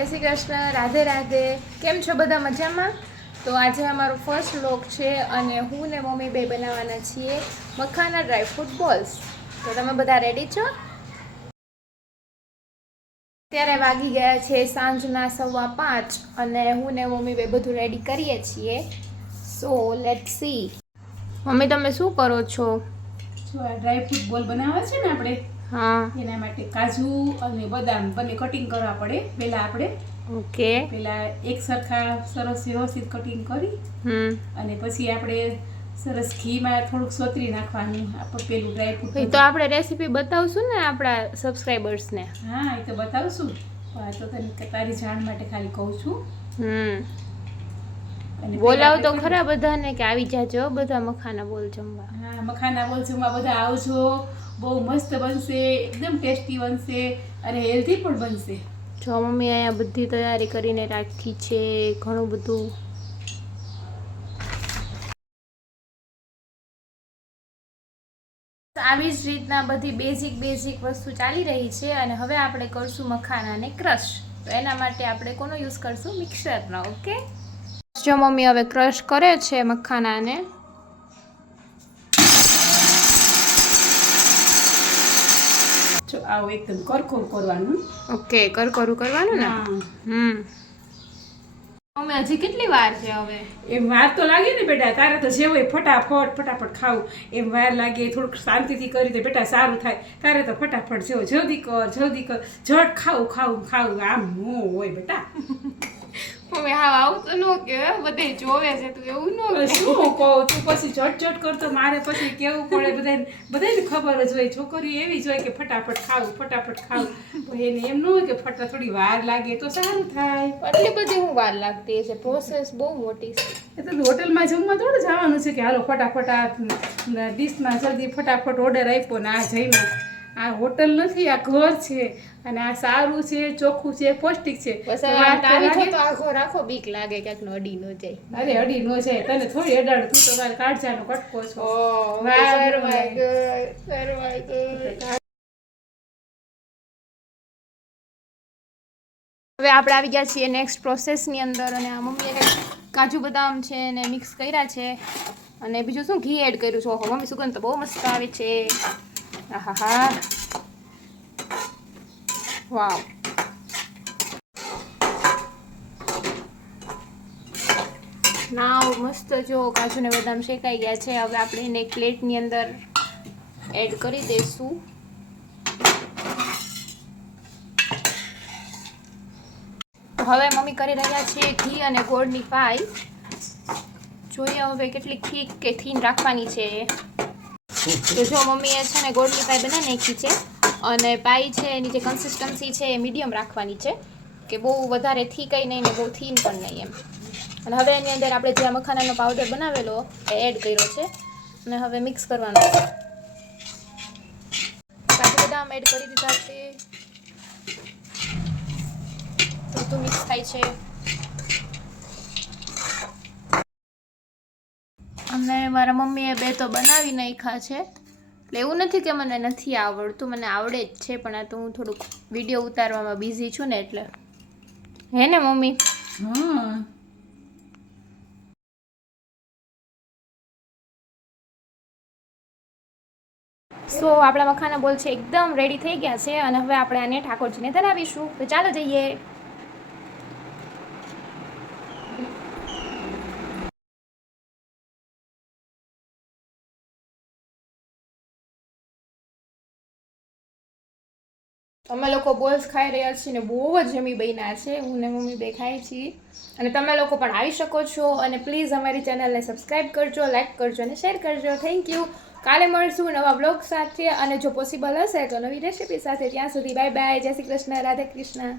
જય શ્રી કૃષ્ણ, રાધે રાધે. કેમ છો બધા મજામાં? તો આજે અમારો ફર્સ્ટ વ્લોગ છે અને હું ને મમ્મી બે બનાવવાના છીએ મખાના ડ્રાયફ્રૂટ બોલ્સ. તો તમે બધા રેડી છો? અત્યારે વાગી ગયા છે સાંજના 5:15 અને હું ને મમ્મી બે બધું રેડી કરીએ છીએ. So let's see. મમ્મી તમે શું કરો છો? જો આ ડ્રાયફ્રૂટ બોલ બનાવવા છે ને આપણે, હા, એના માટે કાજુ અને બદામ બંને કટિંગ કરવા પડે. પહેલા આપણે પહેલા એક સરખા સરસ વ્યવસ્થિત કટિંગ કરી અને પછી આપણે સરસ ઘીમાં થોડુંક સોતરી નાખવાનું આપણે પેલું ડ્રાયફ્રૂટ. તો આપણે રેસીપી બતાવશું ને આપણા સબસ્ક્રાઇબર્સને? હા, એ તો બતાવશું. તો તને તારી જાણ માટે ખાલી કહું છું. બોલાવ તો ખરા બધાને કે આવી જાજો બધા મખાના બોલ જમવા. હા, મખાના બોલ જમવા બધા આવજો. બહુ મસ્ત બનશે, એકદમ ટેસ્ટી બનશે અને હેલ્ધી પણ બનશે. જો મમ્મી અહીંયા બધી તૈયારી કરીને રાખી છે, ઘણું બધું. આવી જ રીતના બધી બેઝિક વસ્તુ ચાલી રહી છે અને હવે આપણે કરશું મખાનાને ક્રશ. તો એના માટે આપણે કોનો યુઝ કરશું? મિક્સરનો. ઓકે, જો મમ્મી હવે ક્રશ કરે છે મખાનાને. જો આવો એકદમ કરકોર કરવાનું. ઓકે, કરકરું કરવાનું ને? મમ્મી હજી કેટલી વાર છે હવે? એમ વાર તો લાગે ને બેટા, તારે તો જે હોય ફટાફટ ખાવું એમ વાર લાગે. થોડુંક શાંતિથી કરી દે બેટા, સારું થાય. તારે તો ફટાફટ જેવો જલ્દી કર ઝટ ખાવું આમ નો હોય બેટા. મમ્મી હા આવું તો નો કે બધે જોવે છે તું એવું નો કે. શું કહું, તું પછી ઝટ કરતો મારે પછી કેવું પડે. બધાને ખબર જ હોય, છોકરી એવી જ હોય કે ફટાફટ ખાવું. એને એમ ન હોય કે થોડી વાર લાગે તો સારું થાય. એટલી બધી હું વાર લાગતી છે, પ્રોસેસ બહુ મોટી છે. એ તો હોટલમાં જમવા થોડું જવાનું છે કે હાલો ફટાફટ આ ડીશમાં જલ્દી ફટાફટ ઓર્ડર આપ્યો ને આ જઈમાં. આ હોટલ નથી, આ ઘર છે અને આ સારું છે, ચોખ્ખું છે, પૌષ્ટિક છે. આખો રાખો બીક લાગે ક્યાંક નો અડી નો જાય. અરે અડી નો જાય, તને થોડી અડાડ, તું તો મારે કાળજાનો કટકો છો. હવે આપણે આવી ગયા છીએ નેક્સ્ટ પ્રોસેસની અંદર અને આ મમ્મીએ કાજુ બદામ છે ને મિક્સ કર્યા છે અને બીજું શું ઘી એડ કર્યું છે. ઓહો મમ્મી, સુગંધ તો બહુ મસ્ત આવે છે. આહાહા, વાવ. નાવ મસ્ત જો કાજુ ને બદામ શેકાઈ ગયા છે. હવે આપણે એને એક પ્લેટની અંદર એડ કરી દઈશું. હવે મમ્મી કરી રહ્યા છે ઘી અને ગોળની પાઈ. જોઈએ હવે કેટલી થીક કે થીન રાખવાની છે. તો જો મમ્મીએ છે ને ગોળની પાઈ બનાવી નાખી છે અને પાઈ છે એની જે કન્સિસ્ટન્સી છે એ મીડિયમ રાખવાની છે, કે બહુ વધારે થીકાઈ નહીં ને બહુ થીન પણ નહીં એમ. અને હવે એની અંદર આપણે જે મખાનાનો પાવડર બનાવેલો એ એડ કર્યો છે અને હવે મિક્સ કરવાનો છે. કાજુ બદામ એડ કરી દીધા છે, બધું મિક્સ થાય છે. અને મારા મમ્મીએ બે તો બનાવી નાખ્યા છે. એટલે એવું નથી કે મને નથી આવડતું, મને આવડે જ છે, પણ આ તો હું થોડુંક વિડીયો ઉતારવામાં બિઝી છું ને એટલે. હે ને મમ્મી? હા. સો આપણા મખાના બોલ છે એકદમ રેડી થઈ ગયા છે અને હવે આપણે આને ઠાકોરજીને ધરાવીશું. તો ચાલો જઈએ. અમે લોકો બોલ્સ ખાઈ રહ્યા છીએ ને બહુ જ જમી બન્યા છે. હું ને મમ્મી બે ખાઈ છીએ અને તમે લોકો પણ આવી શકો છો. અને પ્લીઝ અમારી ચેનલને સબસ્ક્રાઈબ કરજો, લાઈક કરજો અને શેર કરજો. Thank you. કાલે મળશું નવા બ્લોગ સાથે અને જો પોસિબલ હશે તો નવી રેસીપી સાથે. ત્યાં સુધી બાય બાય. જય શ્રી કૃષ્ણ, રાધે કૃષ્ણ.